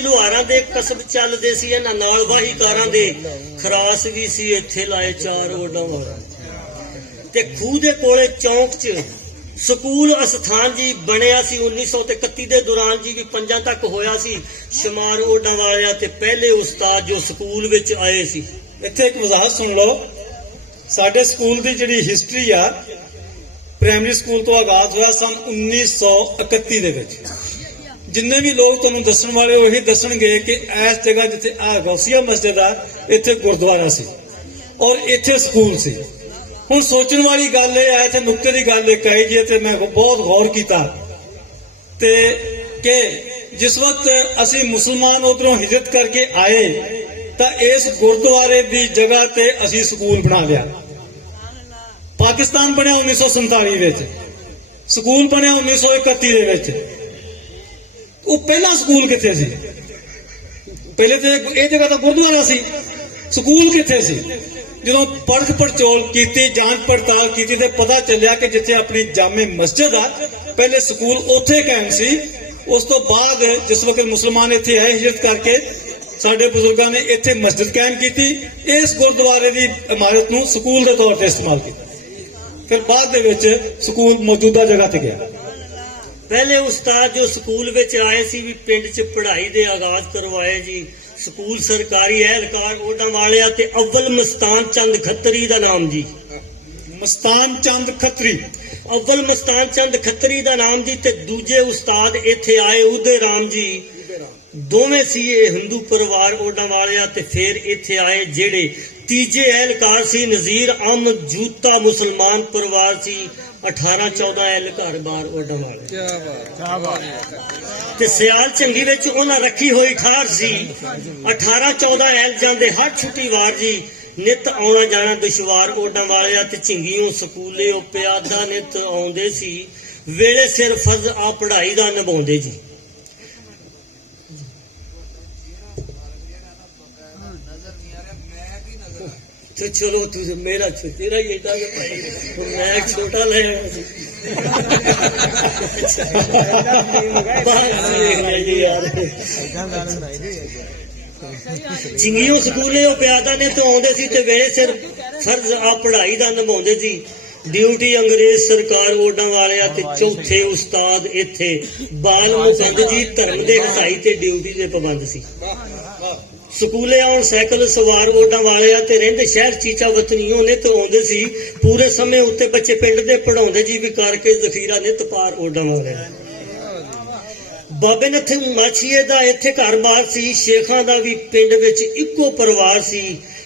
ਲੋਹਾਰਾਂ ਦੇ। ਕਸਬ ਚੱਲਦੇ ਸੀ ਇਹਨਾਂ ਨਾਲ ਵਾਹੀਕਾਰਾਂ ਦੇ। ਖਰਾਸ ਵੀ ਸੀ ਇੱਥੇ ਲਾਏ ਚਾਰ ਓਡਾਂ ਵਾਲਾ। ਤੇ ਖੂਹ ਦੇ ਕੋਲੇ ਚੌਂਕ 'ਚ ਸਕੂਲ ਅਸਥਾਨ ਜੀ ਬਣਿਆ ਸੀ। 1931 ਦੇ ਦੌਰਾਨ ਜੀ ਵੀ 5 ਤੱਕ ਹੋਇਆ ਸੀ ਸ਼ਮਾਰ ਓਡਾਂ ਵਾਲਿਆ ਤੇ ਪਹਿਲੇ ਉਸਤਾਦ ਜੋ ਸਕੂਲ ਵਿੱਚ ਆਏ ਸੀ। ਇੱਥੇ ਇੱਕ ਵਜ਼ਾਹਤ ਸੁਣ ਲਓ। ਸਾਡੇ ਸਕੂਲ ਦੀ ਜਿਹੜੀ ਹਿਸਟਰੀ ਆ, ਪ੍ਰਾਇਮਰੀ ਸਕੂਲ ਤੋਂ ਆਗਾਜ਼ ਹੋਇਆ ਸਨ 1931 ਦੇ ਵਿੱਚ। ਜਿੰਨੇ ਵੀ ਲੋਕ ਤੁਹਾਨੂੰ ਦੱਸਣ ਵਾਲੇ ਉਹੀ ਦੱਸਣਗੇ ਕਿ ਇਸ ਜਗ੍ਹਾ ਜਿੱਥੇ ਆ ਗੌਸੀਆ ਮਸਜਿਦ ਆ, ਇੱਥੇ ਗੁਰਦੁਆਰਾ ਸੀ ਔਰ ਇੱਥੇ ਸਕੂਲ ਸੀ। ਹੁਣ ਸੋਚਣ ਵਾਲੀ ਗੱਲ ਇਹ ਹੈ, ਇੱਥੇ ਨੁਕਤੇ ਦੀ ਗੱਲ ਇੱਕ ਆਈ ਜੀ ਤੇ ਮੈਂ ਬਹੁਤ ਗੌਰ ਕੀਤਾ ਤੇ ਕਿ ਜਿਸ ਵਕਤ ਅਸੀਂ ਮੁਸਲਮਾਨ ਉਧਰੋਂ ਹਿਜਰਤ ਕਰਕੇ ਆਏ ਤਾਂ ਇਸ ਗੁਰਦੁਆਰੇ ਦੀ ਜਗ੍ਹਾ ਤੇ ਅਸੀਂ ਸਕੂਲ ਬਣਾ ਲਿਆ। ਪਾਕਿਸਤਾਨ ਬਣਿਆ 1947 ਵਿੱਚ, ਸਕੂਲ ਬਣਿਆ 1931 ਦੇ ਵਿੱਚ। ਉਹ ਪਹਿਲਾ ਸਕੂਲ ਕਿੱਥੇ ਸੀ? ਪਹਿਲੇ ਤੇ ਇਹ ਜਗ੍ਹਾ ਤਾਂ ਗੁਰਦੁਆਰਾ ਸੀ, ਸਕੂਲ ਕਿੱਥੇ ਸੀ? ਜਦੋਂ ਪਰਖ ਪੜਚੋਲ ਕੀਤੀ, ਜਾਂਚ ਪੜਤਾਲ ਕੀਤੀ ਤੇ ਪਤਾ ਚੱਲਿਆ ਕਿ ਜਿੱਥੇ ਆਪਣੀ ਜਾਮੇ ਮਸਜਿਦ ਆ, ਪਹਿਲੇ ਸਕੂਲ ਉੱਥੇ ਕਾਇਮ ਸੀ। ਉਸ ਤੋਂ ਬਾਅਦ ਜਿਸ ਵਕਤ ਮੁਸਲਮਾਨ ਇੱਥੇ ਆਏ ਹਿਜਰਤ ਕਰਕੇ, ਸਾਡੇ ਬਜ਼ੁਰਗਾਂ ਨੇ ਇੱਥੇ ਮਸਜਿਦ ਕਾਇਮ ਕੀਤੀ। ਇਸ ਗੁਰਦੁਆਰੇ ਦੀ ਇਮਾਰਤ ਨੂੰ ਸਕੂਲ ਦੇ ਤੌਰ ਤੇ ਇਸਤੇਮਾਲ ਕੀਤਾ। ਫਿਰ ਬਾਅਦ ਦੇ ਵਿੱਚ ਸਕੂਲ ਮੌਜੂਦਾ ਜਗ੍ਹਾ ਤੇ ਗਿਆ। ਪਹਿਲੇ ਉਸਤਾਦ ਜੋ ਸਕੂਲ ਵਿੱਚ ਆਏ ਸੀ ਵੀ ਪਿੰਡ 'ਚ ਪੜ੍ਹਾਈ ਦੇ ਆਗਾਜ਼ ਕਰਵਾਏ ਜੀ। ਸਕੂਲ ਸਰਕਾਰੀ ਅਹਿਲਕਾਰ ਓਡਾਂ ਵਾਲਿਆ ਤੇ ਅਵਲ ਮਸਤਾਨ ਚੰਦ ਖੱਤਰੀ ਦਾ ਨਾਮ ਜੀ। ਮਸਤਾਨ ਚੰਦ ਖੱਤਰੀ, ਅਵਲ ਮਸਤਾਨ ਚੰਦ ਖੱਤਰੀ ਦਾ ਨਾਮ ਜੀ। ਤੇ ਦੂਜੇ ਉਸਤਾਦ ਇੱਥੇ ਆਏ ਉਦੇ ਰਾਮ ਜੀ। ਦੋਵੇਂ ਸੀ ਇਹ ਹਿੰਦੂ ਪਰਿਵਾਰ ਓਡਾਂ ਵਾਲਿਆ। ਤੇ ਫਿਰ ਇੱਥੇ ਆਏ ਜਿਹੜੇ ਤੀਜੇ ਅਹਿਲਕਾਰ ਸੀ ਨਜ਼ੀਰ ਅਹਿਮਦ ਜੂਤਾ, ਮੁਸਲਮਾਨ ਪਰਿਵਾਰ ਸੀ। 18-14 ਅਹਿਲਕਾਰ ਬਾਰ ਓਡਾਂ ਵਾਲੇ। ਕੀ ਬਾਤ। ਤੇ ਸਿਆਲ ਚੰਗੀ ਵਿੱਚ ਉਹਨਾਂ ਰੱਖੀ ਹੋਈ ਠਾਰ ਸੀ। 18-14 ਅਹਿਲ ਜਾਂਦੇ ਹਰ ਛੁੱਟੀ ਵਾਰ ਜੀ। ਨਿਤ ਆਉਣਾ ਜਾਣਾ ਦੁਸ਼ਵਾਰ ਓਡਾਂ ਵਾਲਿਆ। ਤੇ ਝਿੰਗੀਓਂ ਸਕੂਲੇ ਉਹ ਪਿਆਦਾ ਨਿਤ ਆਉਂਦੇ ਸੀ। ਵੇਲੇ ਸਿਰ ਫਰਜ਼ ਆ ਪੜ੍ਹਾਈ ਦਾ ਨਿਭਾਉਂਦੇ ਜੀ। तो चलो तुझे मेरा तेरा ये था कि भाई मैं छोटा ले आया जी। चिंगियों स्कूले प्यादा ने तो आउंदे सी ते वेले सिर फर्ज आ पढ़ाई दा निभाउंदे सी। ड्यूटी अंग्रेज सरकार ओडां वालिया ते चौथे उस्ताद इत्थे बाल मुसंद जी धर्म दे हसाई ते ड्यूटी दे पाबंद सी। ਸਕੂਲੇ ਆਉਣ ਸਾਈਕਲ ਸਵਾਰ ਓਡਾਂ ਵਾਲਿਆ ਤੇ ਰਹਿੰਦੇ ਸ਼ਹਿਰ ਚੀਚਾ ਵਤਨੀਓ ਨੇ ਤੇ ਆਉਂਦੇ ਸੀ। ਪੂਰੇ ਸਮੇਂ ਉੱਤੇ ਬੱਚੇ ਪਿੰਡ ਦੇ ਪੜਾਉਂਦੇ ਜੀ ਵੀ ਕਰਕੇ ਜ਼ਖੀਰਾ ਨਿਤ ਪਾਰ ਓਡਾਂ ਵਾਲਿਆ। ਬਾਬੇ ਨੱਥੇ ਮਾਛੀਏ ਦਾ ਇੱਥੇ ਘਰ-ਬਾਰ ਸੀ। ਸ਼ੇਖਾਂ ਦਾ ਵੀ ਪਿੰਡ ਵਿੱਚ ਇੱਕੋ ਪਰਿਵਾਰ ਸੀ।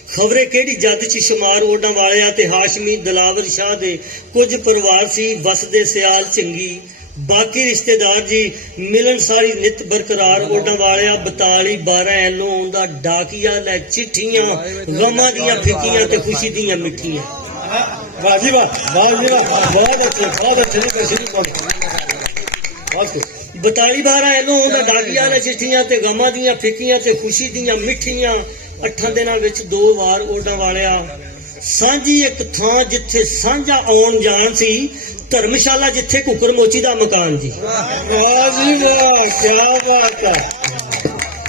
ਖਬਰੇ ਕਿਹੜੀ ਜੱਦ ਚ ਸ਼ੁਮਾਰ ਓਡਾਂ ਵਾਲਿਆ। ਤੇ ਹਾਸ਼ਮੀ ਦਲਾਵਰ ਸ਼ਾਹ ਦੇ ਕੁਝ ਪਰਿਵਾਰ ਸੀ। ਵਸਦੇ ਸਿਆਲ ਚੰਗੀ बाकी रिश्तेदार जी मिलन सारी नित बरकरार ओडां वालिया। 42-12 एलो आउंदा डाकिया लै चिट्ठियां गमां दियां फिक्कियां ते खुशी दियां मिठियां। वाह जी वाह, वाह जी वाह, बहुत अच्छे बहुत 42-12 एलो आउंदा डाकिया लै चिट्ठियां ते गमां दियां फिक्कियां ते खुशी दियां मिठियां। 8 दिनां विच 2 वार ओडां वालिया। सांझी एक थां जिथे सांझा आउण जाण सी। धर्मशाला जिथे कुकर मोची दा मकान जी। वाह जी वाह, क्या बात है।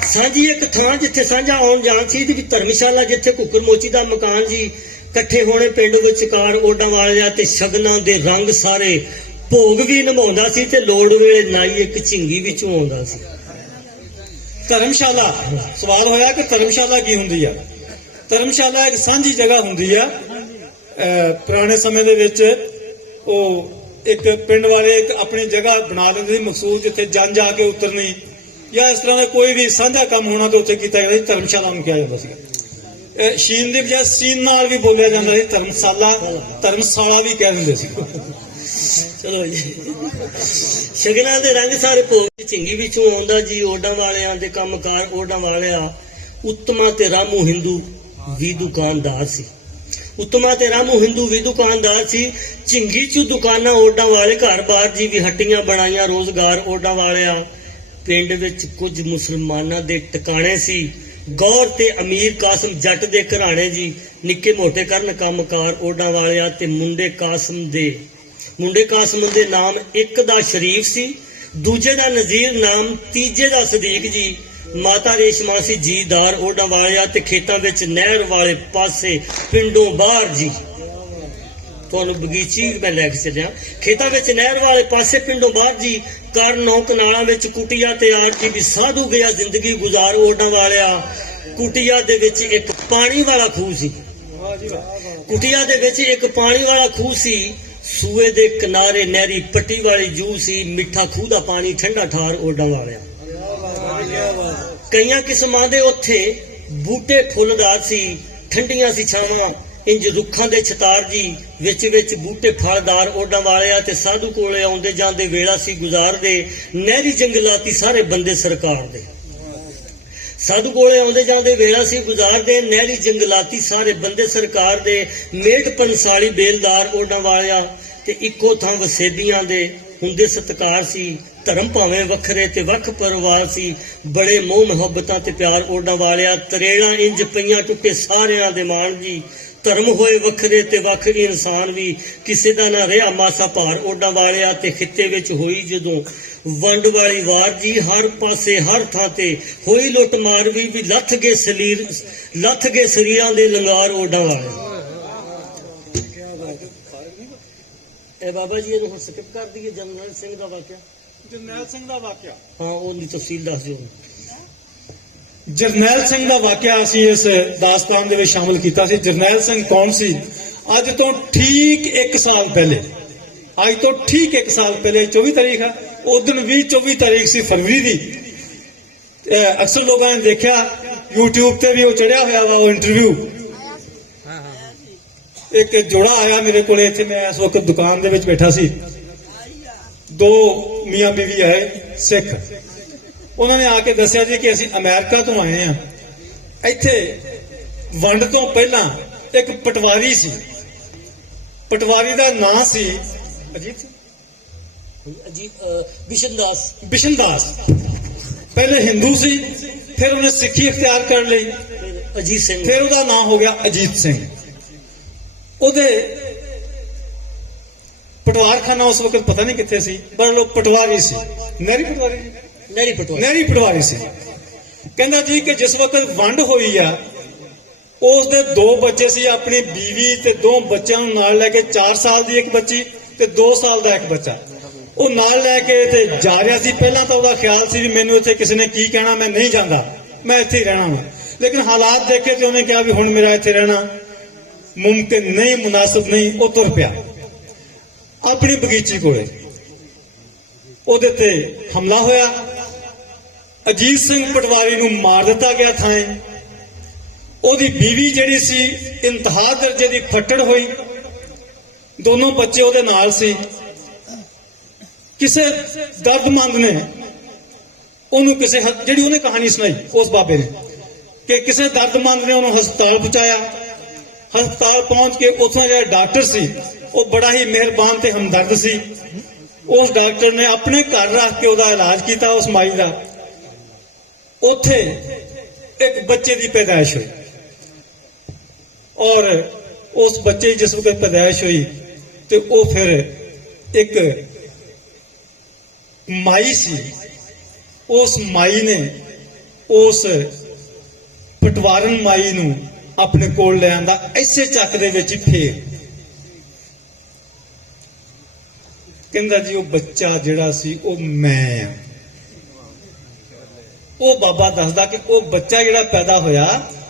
सांझी एक थां जिथे सांझा आउण जाण सी ते धर्मशाला जिथे कुकर मोची दा मकान जी। इकट्ठे होने पिंड विचकार ओडां वालिया ते शगनां दे रंग सारे। भोग भी निभाउंदा सी ते लोड़ वेले नाई एक झिंगी विचों आउंदा सी। ਧਰਮਸ਼ਾਲਾ, ਸਵਾਲ ਹੋਇਆ ਕਿ ਧਰਮਸ਼ਾਲਾ ਕੀ ਹੁੰਦੀ ਆ। ਧਰਮਸ਼ਾਲਾ ਇੱਕ ਸਾਂਝੀ ਜਗ੍ਹਾ ਹੁੰਦੀ ਆ। ਪੁਰਾਣੇ ਸਮੇਂ ਦੇ ਵਿੱਚ ਉਹ ਇੱਕ ਪਿੰਡ ਵਾਲੇ ਇੱਕ ਆਪਣੀ ਜਗ੍ਹਾ ਬਣਾ ਲੈਂਦੇ ਸੀ ਮਖਸੂਸ, ਜਿੱਥੇ ਜਨ ਜਾ ਕੇ ਉਤਰਨੀ ਜਾਂ ਇਸ ਤਰ੍ਹਾਂ ਦਾ ਕੋਈ ਵੀ ਸਾਂਝਾ ਕੰਮ ਹੋਣਾ ਤੇ ਉੱਥੇ ਕੀਤਾ ਜਾਂਦਾ ਸੀ। ਧਰਮਸ਼ਾਲਾ ਨੂੰ ਕਿਹਾ ਜਾਂਦਾ ਸੀ। ਸ਼ੀਨ ਦੀ ਬਜਾਏ ਸੀਨ ਨਾਲ ਵੀ ਬੋਲਿਆ ਜਾਂਦਾ ਸੀ। ਧਰਮਸ਼ਾਲਾ, ਧਰਮਸ਼ਾਲਾ ਵੀ ਕਹਿ ਦਿੰਦੇ ਸੀ। ਚਲੋ ਜੀ, ਸ਼ਗਨਾਂ ਦੇ ਰੰਗ ਸਾਰੇ ਭੋਗ ਝਿੰਗੀ ਵਿੱਚੋਂ ਆਉਂਦਾ ਜੀ। ਓਡਾਂ ਵਾਲਿਆਂ ਦੇ ਕੰਮਕਾਰ ਓਡਾਂ ਵਾਲਿਆ। ਉੱਤਮਾ ਤੇ ਰਾਮੂ ਹਿੰਦੂ ਵੀ ਦੁਕਾਨਦਾਰ ਸੀ। उत्तमा ते रामू हिंदू भी दुकानदार सी। झिंगी चू दुकाना ओडां वाले घर-बार जी भी हट्टियां बनाईयां रोजगार ओडां वालिया। पिंड विच कुछ मुसलमानां दे टकाणे सी। गौर ते अमीर कासम जट दे घराणे जी। निक्के मोटे करन कामकार ओडां वालिया। ते मुंडे कासम दे नाम एक दा शरीफ सी, दूजे दा नजीर नाम, तीजे दा सदीक जी। माता रेशमा सी जीदार ओडां वालिया। ते खेतां विच नहर वाले पासे पिंडों बाहर जी। तुहानू बगीची मैं लैके चलिया। खेतां विच नहर वाले पासे पिंडों बाहर जी। कर 9 कनालां विच कुटिया तैयार की भी साधु गया जिंदगी गुजार ओडां वालिया। कुटिया दे विच एक पानी वाला खूह सी। कुटिया दे विच एक पानी वाला खूह सी। सूए दे किनारे नहरी पट्टी वाली जूह सी। मिठा खूह दा पानी ठंडा ठार ओडां वालिया। कई किस्मां दे उत्थे बूटे फुलदार सी। ठंडियां सी छावां इंज रुखां दे छतार जी। विच विच बूटे फलदार ओडां वालिया। ते साधु कोले आउंदे जांदे वेला सी गुजारदे। नहरी जंगलाती सारे बंदे सरकार दे। साधु कोले आउंदे जांदे वेला सी गुजारदे। नहरी जंगलाती सारे बंदे सरकार दे। मेट पंसाली बेलदार ओडां वालिया। ते इक्को थां वसेदियां दे हुंदे सत्कार सी। धर्म भावें वखरे ते वख परिवार सी। बड़े मोह मुहब्बतां ते प्यार ओडां वालिया। तरेड़ा इंज पईयां टुटे सारियां दे मान जी। ਧਰਮ ਹੋਏ ਵੱਖਰੇ ਤੇ ਵੱਖ ਇਨਸਾਨ ਵੀ ਕਿਸੇ ਦਾ ਨਾ ਰਿਹਾ ਮਾਸਾ ਭਾਰ ਓਡਾਂ ਵਾਲਿਆ ਤੇ ਖਿੱਤੇ ਵਿੱਚ ਹੋਈ ਜਦੋਂ ਵੰਡ ਵਾਲੀ ਵਾਰ ਜੀ ਹਰ ਪਾਸੇ ਹਰ ਥਾਂ ਤੇ ਹੋਈ ਲੁੱਟ ਮਾਰ ਵੀ ਲੱਥ ਗਏ ਸਰੀਰਾਂ ਦੇ ਲੰਗਾਰ ਓਡਾਂ ਵਾਲੇ। ਇਹ ਬਾਬਾ ਜੀ ਇਹਨੂੰ ਹੁਣ ਸਕਿਪ ਕਰ ਦਈਏ। ਜਰਨੈਲ ਸਿੰਘ ਦਾ ਵਾਕਿਆ, ਜਰਨੈਲ ਸਿੰਘ ਦਾ ਵਾਕਿਆ, ਹਾਂ ਉਹਦੀ ਤਫਸੀਲ ਦੱਸ ਦਿਓ। ਜਰਨੈਲ ਸਿੰਘ ਦਾ ਵਾਕਿਆ ਅਸੀਂ ਇਸ ਦਾਸਤਾਨ ਦੇ ਵਿੱਚ ਸ਼ਾਮਲ ਕੀਤਾ ਸੀ। ਜਰਨੈਲ ਸਿੰਘ ਕੌਣ ਸੀ? ਅੱਜ ਤੋਂ ਠੀਕ 1 ਸਾਲ ਪਹਿਲੇ, 24 ਤਾਰੀਖ ਹੈ, ਉਸ ਦਿਨ ਵੀ 24 ਤਾਰੀਖ ਸੀ ਫਰਵਰੀ ਦੀ। ਅਕਸਰ ਲੋਕਾਂ ਨੇ ਦੇਖਿਆ YouTube ਤੇ ਵੀ ਉਹ ਚੜਿਆ ਹੋਇਆ ਵਾ ਉਹ ਇੰਟਰਵਿਊ। ਇੱਕ ਜੋੜਾ ਆਇਆ ਮੇਰੇ ਕੋਲੇ ਇੱਥੇ, ਮੈਂ ਇਸ ਵਕਤ ਦੁਕਾਨ ਦੇ ਵਿੱਚ ਬੈਠਾ ਸੀ। 2 ਮੀਆਂ ਬੀਵੀ ਆਏ ਸਿੱਖ। ਉਹਨਾਂ ਨੇ ਆ ਕੇ ਦੱਸਿਆ ਜੀ ਕਿ ਅਸੀਂ ਅਮਰੀਕਾ ਤੋਂ ਆਏ ਆ। ਇੱਥੇ ਵੰਡ ਤੋਂ ਪਹਿਲਾਂ ਇੱਕ ਪਟਵਾਰੀ ਸੀ, ਪਟਵਾਰੀ ਦਾ ਨਾਂ ਸੀ ਬਿਸ਼ਨ ਦਾਸ। ਪਹਿਲੇ ਹਿੰਦੂ ਸੀ, ਫਿਰ ਉਹਨੇ ਸਿੱਖੀ ਅਖਤਿਆਰ ਕਰ ਲਈ, ਅਜੀਤ ਸਿੰਘ, ਫਿਰ ਉਹਦਾ ਨਾਂ ਹੋ ਗਿਆ ਅਜੀਤ ਸਿੰਘ। ਉਹਦੇ ਪਟਵਾਰਖਾਨਾ ਉਸ ਵਕਤ ਪਤਾ ਨਹੀਂ ਕਿੱਥੇ ਸੀ, ਪਰ ਉਹ ਪਟਵਾਰੀ ਸੀ, ਨਹਿਰੀ ਪਟਵਾਰੀ ਸੀ। ਕਹਿੰਦਾ ਜੀ ਕਿ ਜਿਸ ਵਕਤ ਵੰਡ ਹੋਈ ਆ, ਉਸ ਦੇ 2 ਬੱਚੇ ਸੀ, ਆਪਣੀ ਬੀਵੀ ਤੇ 2 ਬੱਚਿਆਂ ਨੂੰ ਨਾਲ ਲੈ ਕੇ, 4 ਸਾਲ ਦੀ ਇੱਕ ਬੱਚੀ ਤੇ 2 ਸਾਲ ਦਾ ਇੱਕ ਬੱਚਾ, ਉਹ ਨਾਲ ਲੈ ਕੇ ਤੇ ਜਾ ਰਿਹਾ ਸੀ। ਪਹਿਲਾਂ ਤਾਂ ਉਹਦਾ ਖਿਆਲ ਸੀ ਵੀ ਮੈਨੂੰ ਇੱਥੇ ਕਿਸੇ ਨੇ ਕੀ ਕਹਿਣਾ, ਮੈਂ ਨਹੀਂ ਜਾਂਦਾ, ਮੈਂ ਇੱਥੇ ਹੀ ਰਹਿਣਾ ਵਾ। ਲੇਕਿਨ ਹਾਲਾਤ ਦੇਖੇ ਤੇ ਉਹਨੇ ਕਿਹਾ ਵੀ ਹੁਣ ਮੇਰਾ ਇੱਥੇ ਰਹਿਣਾ ਮੁਮਕਿਨ ਨਹੀਂ, ਮੁਨਾਸਿਬ ਨਹੀਂ। ਉਹ ਤੁਰ ਪਿਆ ਆਪਣੀ ਬਗੀਚੀ ਕੋਲੇ। ਉਹਦੇ ਤੇ ਹਮਲਾ ਹੋਇਆ, ਅਜੀਤ ਸਿੰਘ ਪਟਵਾਰੀ ਨੂੰ ਮਾਰ ਦਿੱਤਾ ਗਿਆ ਥਾਂ। ਉਹਦੀ ਬੀਵੀ ਜਿਹੜੀ ਸੀ ਇੰਤਹਾ ਦਰਜੇ ਦੀ ਫੱਟੜ ਹੋਈ, ਦੋਨੋਂ ਬੱਚੇ ਉਹਦੇ ਨਾਲ ਸੀ। ਕਿਸੇ ਦਰਦਮੰਦ ਨੇ ਉਹਨੂੰ ਜਿਹੜੀ ਉਹਨੇ ਕਹਾਣੀ ਸੁਣਾਈ ਉਸ ਬਾਬੇ ਨੇ, ਕਿ ਕਿਸੇ ਦਰਦਮੰਦ ਨੇ ਉਹਨੂੰ ਹਸਪਤਾਲ ਪਹੁੰਚਾਇਆ। ਹਸਪਤਾਲ ਪਹੁੰਚ ਕੇ ਉੱਥੋਂ ਜਿਹੜਾ ਡਾਕਟਰ ਸੀ ਉਹ ਬੜਾ ਹੀ ਮਿਹਰਬਾਨ ਤੇ ਹਮਦਰਦ ਸੀ। ਉਸ ਡਾਕਟਰ ਨੇ ਆਪਣੇ ਘਰ ਰੱਖ ਕੇ ਉਹਦਾ ਇਲਾਜ ਕੀਤਾ ਉਸ ਮਾਈ ਦਾ। ਉੱਥੇ ਇੱਕ ਬੱਚੇ ਦੀ ਪੈਦਾਇਸ਼ ਹੋਈ, ਔਰ ਉਸ ਬੱਚੇ ਜਿਸ ਵਕਤ ਪੈਦਾਇਸ਼ ਹੋਈ ਤੇ ਉਹ ਫਿਰ ਇੱਕ ਮਾਈ ਸੀ। ਉਸ ਮਾਈ ਨੇ ਉਸ ਪਟਵਾਰਨ ਮਾਈ ਨੂੰ ਆਪਣੇ ਕੋਲ ਲੈ ਆਂਦਾ, ਇਸੇ ਚੱਕ ਦੇ ਵਿੱਚ ਹੀ ਫੇਰ। ਕਹਿੰਦਾ ਜੀ ਉਹ ਬੱਚਾ ਜਿਹੜਾ ਸੀ ਉਹ ਮੈਂ ਆ। ਉਹ ਬਾਬਾ ਦੱਸਦਾ ਕਿ ਉਹ ਬੱਚਾ ਜਿਹੜਾ ਪੈਦਾ ਹੋਇਆ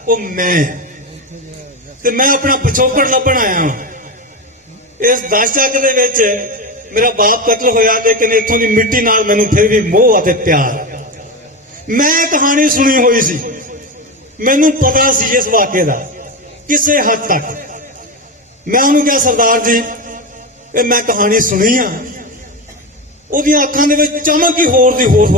ਉਹ ਮੈਂ, ਤੇ ਮੈਂ ਆਪਣਾ ਪਿਛੋਕੜ ਲੱਭਣ ਆਇਆ ਹਾਂ। ਇਸ 10 ਚੱਕ ਦੇ ਵਿੱਚ ਮੇਰਾ ਬਾਪ ਕਤਲ ਹੋਇਆ, ਲੇਕਿਨ ਇੱਥੋਂ ਦੀ ਮਿੱਟੀ ਨਾਲ ਮੈਨੂੰ ਫਿਰ ਵੀ ਮੋਹ ਅਤੇ ਪਿਆਰ। ਮੈਂ ਕਹਾਣੀ ਸੁਣੀ ਹੋਈ ਸੀ, ਮੈਨੂੰ ਪਤਾ ਸੀ ਇਸ ਵਾਕਿਏ ਦਾ ਕਿਸੇ ਹੱਦ ਤੱਕ। ਮੈਂ ਉਹਨੂੰ ਕਿਹਾ ਸਰਦਾਰ ਜੀ ਇਹ ਮੈਂ ਕਹਾਣੀ ਸੁਣੀ ਆ। ਉਹਦੀਆਂ ਅੱਖਾਂ ਦੇ ਵਿੱਚ ਚਮਕ ਹੀ ਹੋਰ ਦੀ ਹੋਰ ਹੋ